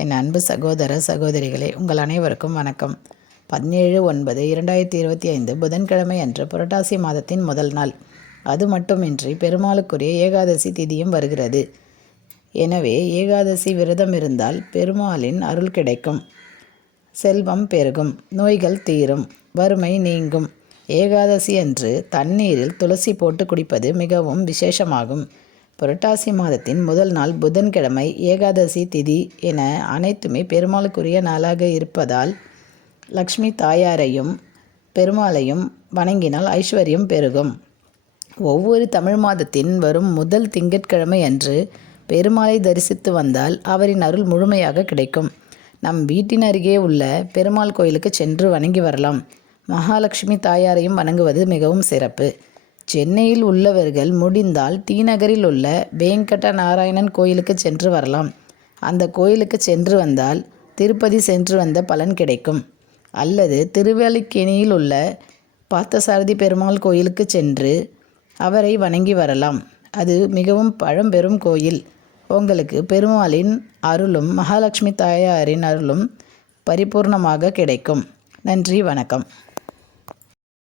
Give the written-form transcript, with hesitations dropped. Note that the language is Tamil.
என் அன்பு சகோதர சகோதரிகளே, உங்கள் அனைவருக்கும் வணக்கம். 17/9/2025 புதன்கிழமை அன்று புரட்டாசி மாதத்தின் முதல் நாள். அது மட்டுமின்றி பெருமாளுக்குரிய ஏகாதசி திதியும் வருகிறது. எனவே ஏகாதசி விரதம் இருந்தால் பெருமாளின் அருள் கிடைக்கும், செல்வம் பெருகும், நோய்கள் தீரும், வறுமை நீங்கும். ஏகாதசி அன்று தண்ணீரில் துளசி போட்டு குடிப்பது மிகவும் விசேஷமாகும். புரட்டாசி மாதத்தின் முதல் நாள் புதன்கிழமை ஏகாதசி திதி என அனைத்துமே பெருமாளுக்குரிய நாளாக இருப்பதால் லக்ஷ்மி தாயாரையும் பெருமாளையும் வணங்கினால் ஐஸ்வர்யம் பெருகும். ஒவ்வொரு தமிழ் மாதத்தின் வரும் முதல் திங்கட்கிழமை அன்று பெருமாளை தரிசித்து வந்தால் அவரின் அருள் முழுமையாக கிடைக்கும். நம் வீட்டின் அருகே உள்ள பெருமாள் கோயிலுக்கு சென்று வணங்கி வரலாம். மகாலட்சுமி தாயாரையும் வணங்குவது மிகவும் சிறப்பு. சென்னையில் உள்ளவர்கள் முடிந்தால் டி நகரில் உள்ள வேங்கட நாராயணன் கோயிலுக்கு சென்று வரலாம். அந்த கோயிலுக்கு சென்று வந்தால் திருப்பதி சென்று வந்த பலன் கிடைக்கும். அல்லது திருவல்லிக்கேணியில் உள்ள பார்த்தசாரதி பெருமாள் கோயிலுக்கு சென்று அவரை வணங்கி வரலாம். அது மிகவும் பழம்பெரும் கோயில். உங்களுக்கு பெருமாளின் அருளும் மகாலட்சுமி தாயாரின் அருளும் பரிபூர்ணமாக கிடைக்கும். நன்றி, வணக்கம்.